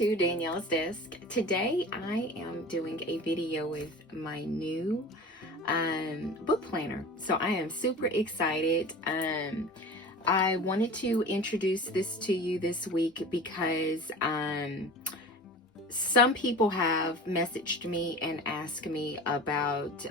to Danielle's Desk. Today I am doing a video with my new book planner. So I am super excited. I wanted to introduce this to you this week because some people have messaged me and asked me about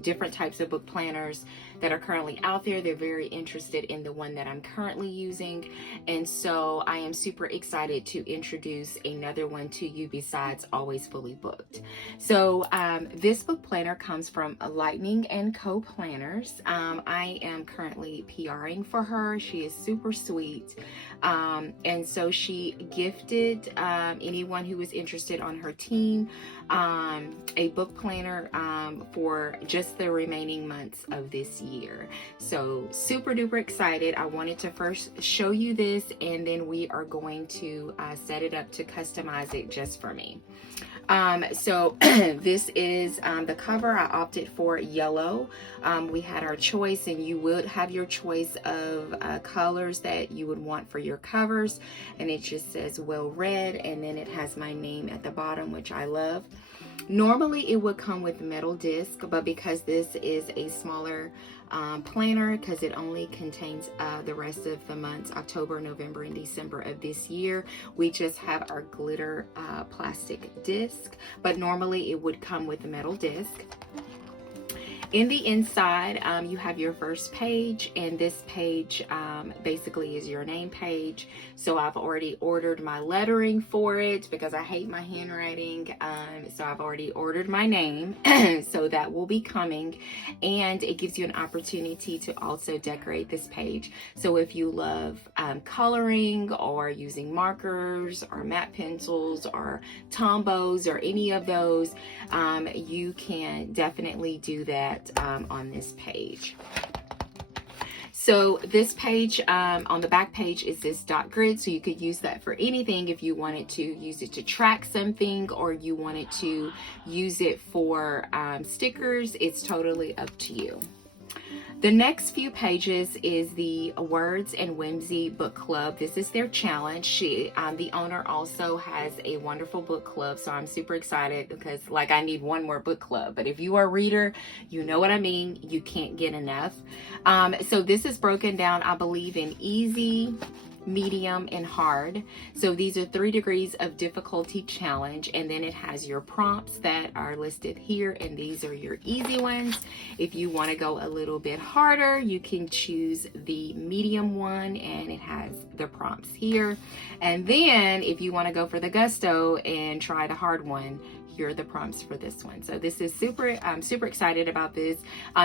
different types of book planners that are currently out there. They're very interested in the one that I'm currently using. And so I am super excited to introduce another one to you besides Always Fully Booked. So this book planner comes from Lightning & Co. Planners. I am currently PRing for her. She is super sweet. And so she gifted anyone who was interested on her team a book planner for just the remaining months of this year. So super duper excited. I wanted to first show you this, and then we are going to set it up to customize it just for me. So this is the cover. I opted for yellow. We had our choice, and you would have your choice of colors that you would want for your covers, and it just says well read, and then it has my name at the bottom, which I love. Normally it would come with metal disc, but because this is a smaller planner, because it only contains the rest of the months, October, November, and December of this year, we just have our glitter plastic disc, but normally it would come with a metal disc. In the inside, you have your first page, and this page basically is your name page. So I've already ordered my lettering for it because I hate my handwriting. So I've already ordered my name, so that will be coming. And it gives you an opportunity to also decorate this page. So if you love coloring or using markers or matte pencils or Tombos or any of those, you can definitely do that on this page. So this page, on the back page, is this dot grid, so you could use that for anything. If you wanted to use it to track something, or you wanted to use it for stickers, it's totally up to you. The next few pages is the Words and Whimsy Book Club. This is their challenge. The owner also has a wonderful book club, so I'm super excited because I need one more book club. But if you are a reader, you know what I mean. You can't get enough. So this is broken down, I believe, in easy, medium, and hard. So these are 3 degrees of difficulty challenge, and then it has your prompts that are listed here, and these are your easy ones. If you want to go a little bit harder, you can choose the medium one, and it has the prompts here. And then if you want to go for the gusto and try the hard one, here are the prompts for this one. So this is I'm super excited about this.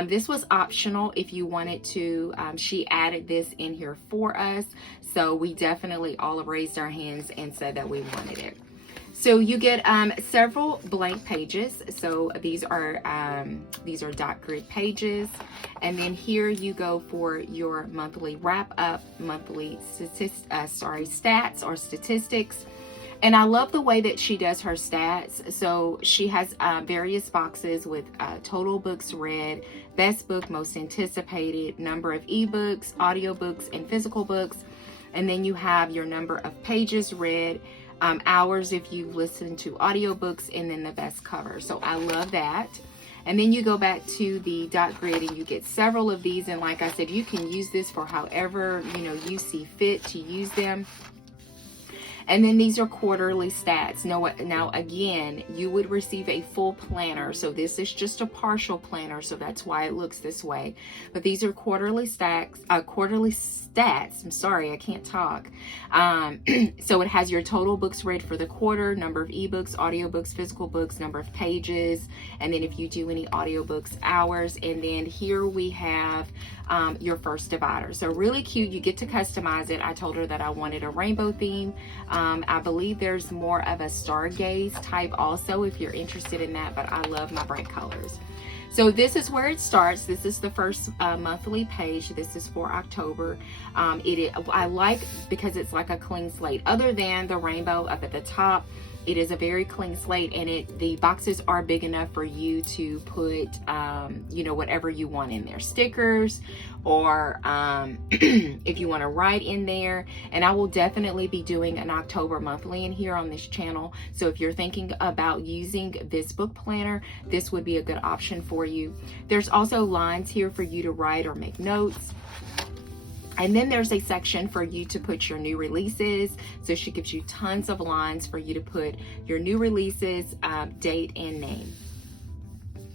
This was optional if you wanted to. She added this in here for us. So we definitely all raised our hands and said that we wanted it. So you get several blank pages. So these are dot grid pages. And then here you go for your monthly wrap up, monthly stats or statistics. And I love the way that she does her stats. So she has various boxes with total books read, best book, most anticipated, number of ebooks, audiobooks, and physical books. And then you have your number of pages read, hours if you've listened to audiobooks, and then the best cover. So I love that. And then you go back to the dot grid and you get several of these. And like I said, you can use this for however you see fit to use them. And then these are quarterly stats. Now again, you would receive a full planner. So this is just a partial planner. So that's why it looks this way. But these are quarterly stats. I'm sorry, I can't talk. So it has your total books read for the quarter, number of ebooks, audiobooks, physical books, number of pages, and then if you do any audiobooks, hours. And then here we have your first divider. So really cute. You get to customize it. I told her that I wanted a rainbow theme. I believe there's more of a stargaze type also if you're interested in that, but I love my bright colors. So this is where it starts. This is the first monthly page. This is for October. I like because it's like a clean slate. Other than the rainbow up at the top, It is a very clean slate, and the boxes are big enough for you to put, you know, whatever you want in there, stickers, or if you want to write in there. And I will definitely be doing an October monthly in here on this channel. So if you're thinking about using this book planner, this would be a good option for you. There's also lines here for you to write or make notes. And then there's a section for you to put your new releases. So she gives you tons of lines for you to put your new releases, date, and name.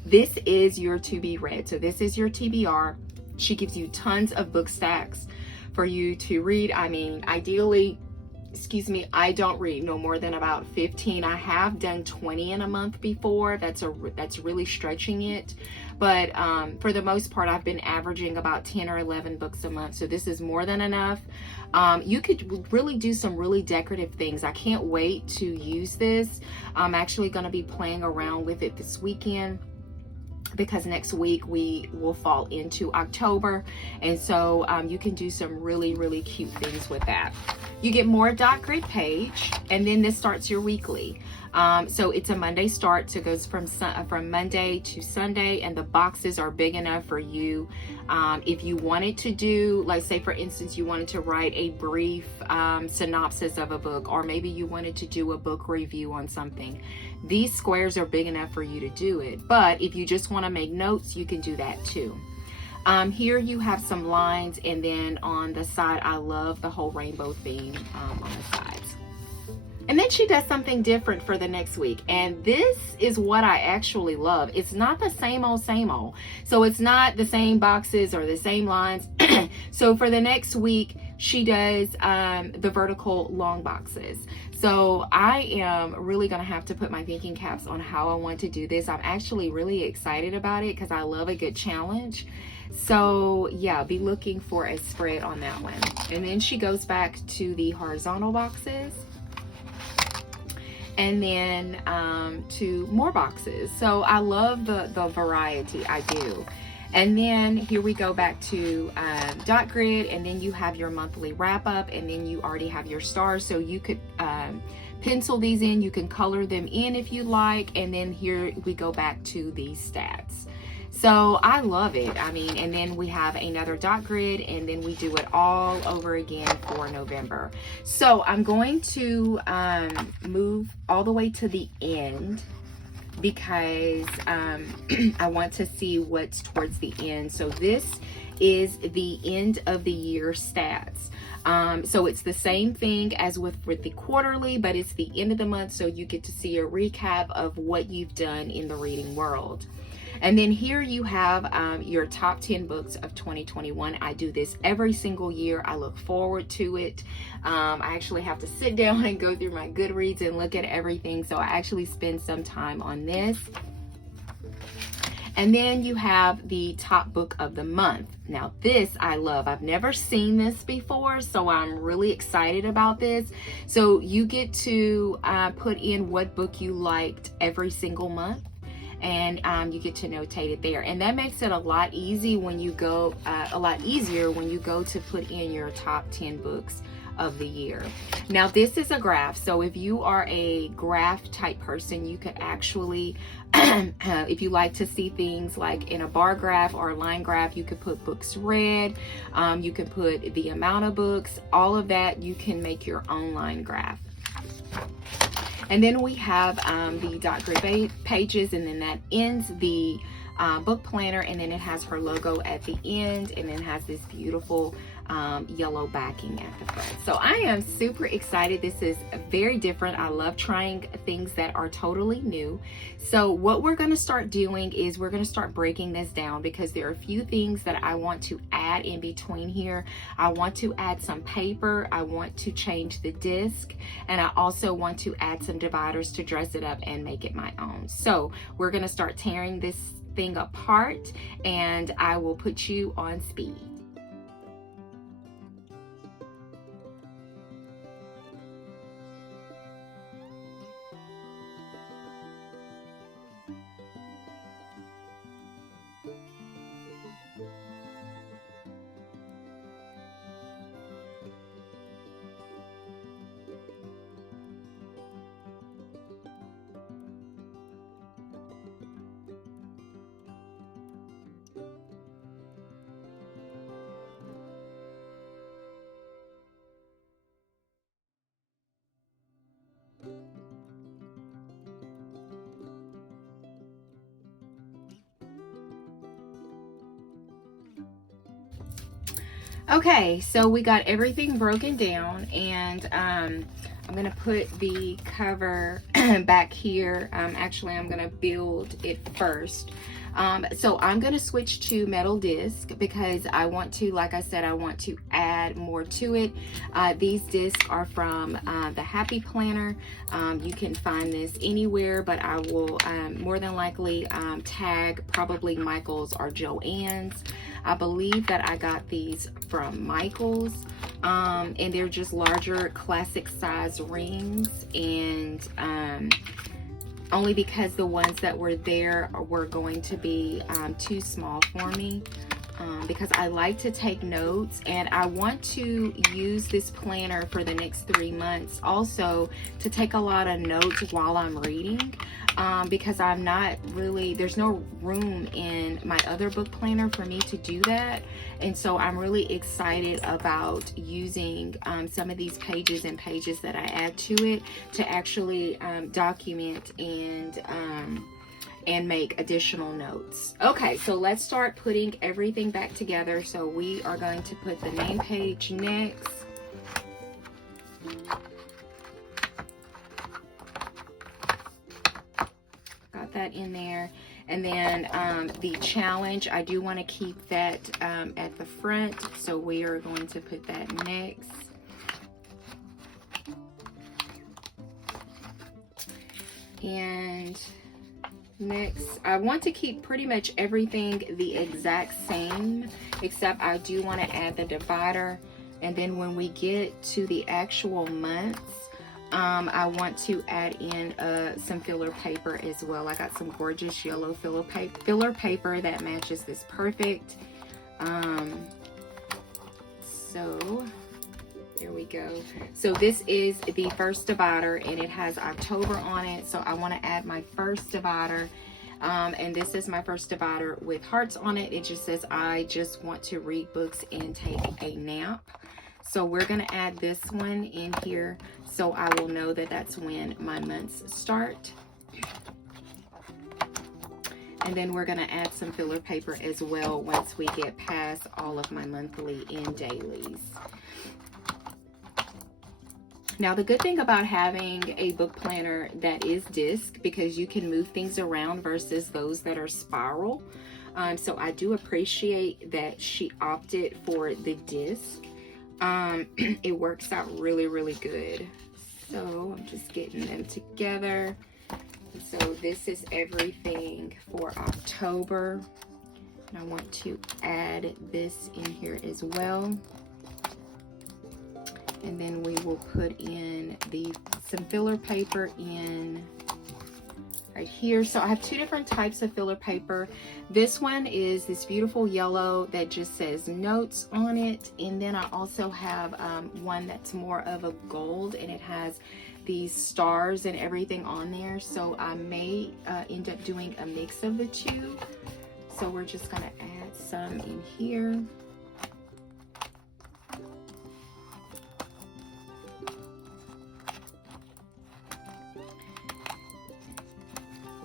This is your to be read. So this is your TBR. She gives you tons of book stacks for you to read. I mean, ideally, excuse me, I don't read no more than about 15. I have done 20 in a month before. That's really stretching it. But for the most part, I've been averaging about 10 or 11 books a month. So this is more than enough. You could really do some really decorative things. I can't wait to use this. I'm actually going to be playing around with it this weekend, because next week we will fall into October. And so you can do some really, really cute things with that. You get more dot grid page, and then this starts your weekly. So it's a Monday start, so it goes from Monday to Sunday, and the boxes are big enough for you. If you wanted to do, like, say for instance, you wanted to write a brief synopsis of a book, or maybe you wanted to do a book review on something, these squares are big enough for you to do it. But if you just want to make notes, you can do that too. Here you have some lines, and then on the side, I love the whole rainbow theme on the sides. And then she does something different for the next week. And this is what I actually love. It's not the same old, same old. So it's not the same boxes or the same lines. So for the next week, she does the vertical long boxes. So I am really going to have to put my thinking caps on how I want to do this. I'm actually really excited about it because I love a good challenge. So yeah, be looking for a spread on that one. And then she goes back to the horizontal boxes, and then to more boxes. So I love the variety, I do. And then here we go back to dot grid, and then you have your monthly wrap up, and then you already have your stars. So you could pencil these in, you can color them in if you like, and then here we go back to the stats. So I love it. I mean, and then we have another dot grid, and then we do it all over again for November. So I'm going to move all the way to the end, because I want to see what's towards the end. So this is the end of the year stats. So it's the same thing as with the quarterly, but it's the end of the month, so you get to see a recap of what you've done in the reading world. And then here you have your top 10 books of 2021. I do this every single year. I look forward to it. I actually have to sit down and go through my Goodreads and look at everything. So I actually spend some time on this. And then you have the top book of the month. Now this I love. I've never seen this before, so I'm really excited about this. So you get to put in what book you liked every single month, and you get to notate it there. And that makes it a lot easier when you go to put in your top 10 books of the year. Now this is a graph, so if you are a graph type person, you could actually if you like to see things like in a bar graph or a line graph, you could put books read, you can put the amount of books, all of that. You can make your own line graph. And then we have the dot grid pages, and then that ends the book planner, and then it has her logo at the end, and then it has this beautiful yellow backing at the front. So I am super excited. This is very different. I love trying things that are totally new. So what we're going to start doing is we're going to start breaking this down, because there are a few things that I want to add in between here. I want to add some paper. I want to change the disc, and I also want to add some dividers to dress it up and make it my own. So we're going to start tearing this thing apart, and I will put you on speed. Okay, so we got everything broken down, and I'm gonna put the cover back here. Actually, I'm gonna build it first. So I'm gonna switch to metal disc because I want to, like I said, I want to add more to it. These discs are from the Happy Planner. You can find this anywhere, but I will more than likely tag probably Michael's or Joann's. I believe that I got these from Michael's, and they're just larger classic size rings, and only because the ones that were there were going to be too small for me, because I like to take notes, and I want to use this planner for the next 3 months also to take a lot of notes while I'm reading, because I'm not really, there's no room in my other book planner for me to do that. And so I'm really excited about using some of these pages and pages that I add to it to actually document and make additional notes. Okay, so let's start putting everything back together. So we are going to put the name page next. Got that in there. And then the challenge, I do want to keep that at the front, so we are going to put that next. And next, I want to keep pretty much everything the exact same, except I do want to add the divider. And then when we get to the actual months, I want to add in some filler paper as well. I got some gorgeous yellow filler paper that matches this perfect. So there we go. So this is the first divider, and it has October on it. So I want to add my first divider. And this is my first divider with hearts on it. It just says, I just want to read books and take a nap. So we're going to add this one in here, so I will know that that's when my months start. And then we're going to add some filler paper as well once we get past all of my monthly and dailies. Now, the good thing about having a book planner that is disc, because you can move things around versus those that are spiral. So I do appreciate that she opted for the disc. It works out really, really good. So I'm just getting them together. So this is everything for October. And I want to add this in here as well. And then we will put in some filler paper in right here. So I have two different types of filler paper. This one is this beautiful yellow that just says notes on it. And then I also have one that's more of a gold, and it has these stars and everything on there. So I may end up doing a mix of the two. So we're just gonna add some in here.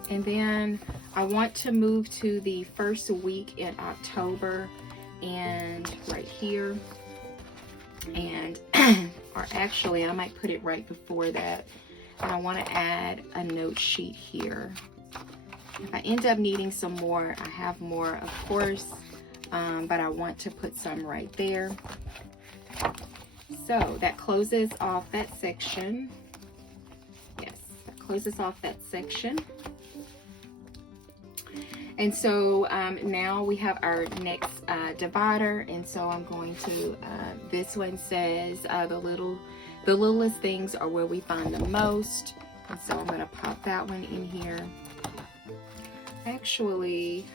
And then I want to move to the first week in October, and right here, and or actually I might put it right before that. And I want to add a note sheet here. If I end up needing some more, I have more, of course, but I want to put some right there. So that closes off that section. Yes, that closes off that section. And so now we have our next divider, and so I'm going to, this one says the littlest things are where we find the most, and so I'm going to pop that one in here. Actually,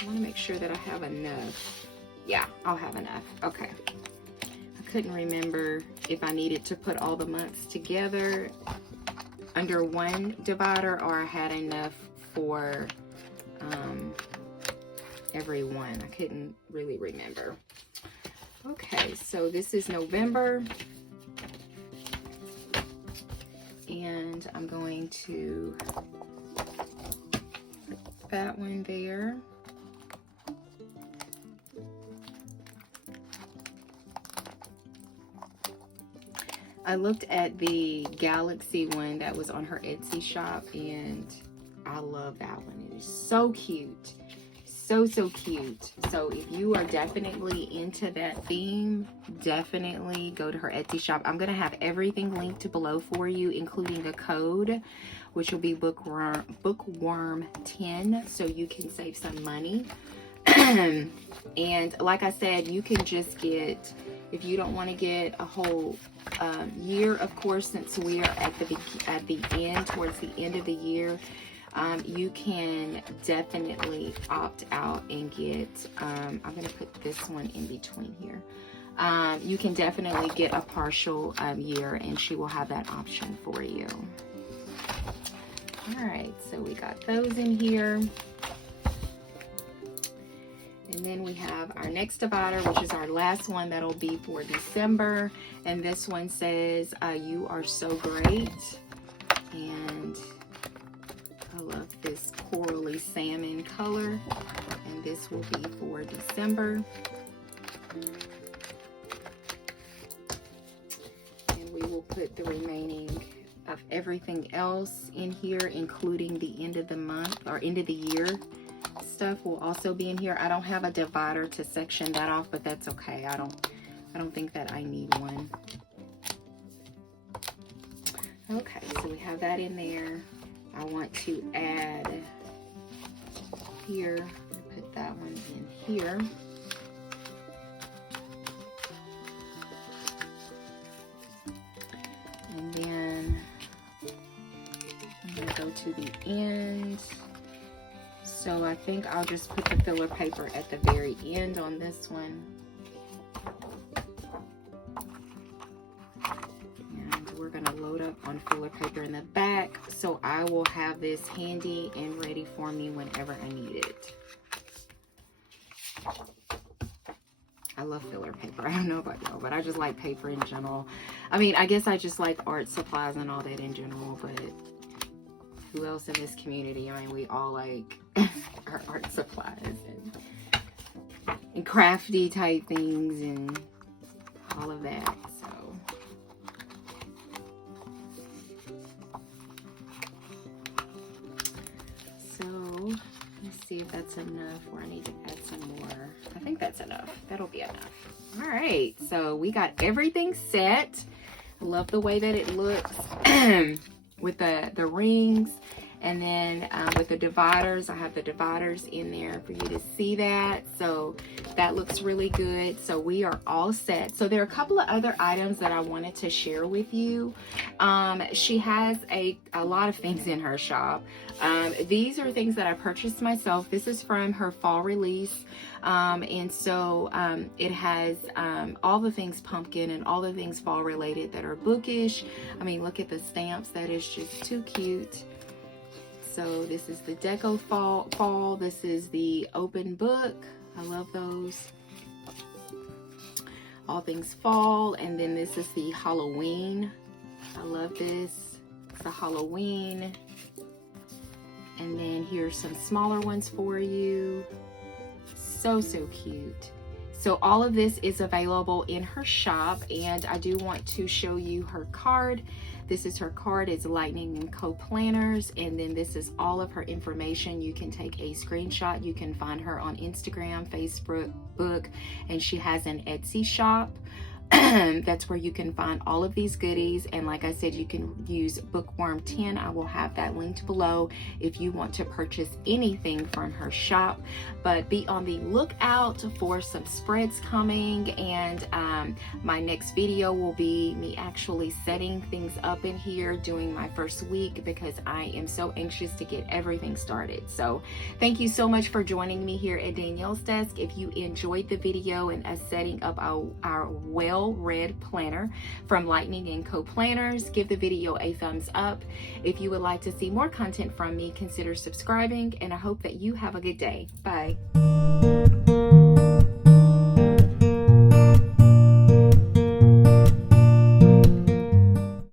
I want to make sure that I have enough. Yeah, I'll have enough. Okay. I couldn't remember if I needed to put all the months together under one divider, or I had enough for every one. I couldn't really remember. Okay, so this is November, and I'm going to put that one there. I looked at the Galaxy one that was on her Etsy shop, and I love that one. It is so cute. So cute. So if you are definitely into that theme, definitely go to her Etsy shop. I'm going to have everything linked below for you, including a code, which will be bookworm 10, so you can save some money. And like I said, you can just get, if you don't want to get a whole year, of course, since we are at the end, towards the end of the year, you can definitely opt out and get, I'm going to put this one in between here. You can definitely get a partial year, and she will have that option for you. All right, so we got those in here. And then we have our next divider, which is our last one that'll be for December. And this one says, you are so great. And I love this corally salmon color. And this will be for December. And we will put the remaining of everything else in here, including the end of the month or end of the year stuff will also be in here. I don't have a divider to section that off, but that's okay. I don't think that I need one. Okay, so we have that in there. I want to add here, put that one in here. And then I'm going to go to the end. So I think I'll just put the filler paper at the very end on this one. And we're going to load up on filler paper in the back, so I will have this handy and ready for me whenever I need it. I love filler paper. I don't know about y'all, but I just like paper in general. I mean, I guess I just like art supplies and all that in general, but who else in this community? I mean, we all like our art supplies and crafty type things and all of that. So let's see if that's enough, or I need to add some more. I think that's enough. That'll be enough. All right, so we got everything set. I love the way that it looks with the rings. And then with the dividers, I have the dividers in there for you to see that. So that looks really good. So we are all set. So there are a couple of other items that I wanted to share with you. She has a lot of things in her shop. These are things that I purchased myself. This is from her fall release. And so it has all the things pumpkin and all the things fall related that are bookish. I mean, look at the stamps. That is just too cute. So this is the Deco fall. This is the open book. I love those. All things fall. And then this is the Halloween. I love this. It's the Halloween. And then here's some smaller ones for you. So cute. So all of this is available in her shop, and I do want to show you her card. This is her card. It's Lightning & Co. Planners, and then this is all of her information. You can take a screenshot. You can find her on Instagram, Facebook, and she has an Etsy shop. That's where you can find all of these goodies. And like I said, you can use Bookworm 10. I will have that linked below if you want to purchase anything from her shop. But be on the lookout for some spreads coming, and my next video will be me actually setting things up in here, doing my first week, because I am so anxious to get everything started. So thank you so much for joining me here at Danielle's Desk. If you enjoyed the video and us setting up our well-read planner from Lightning & Co. Planners, give the video a thumbs up. If you would like to see more content from me, consider subscribing, and I hope that you have a good day. Bye.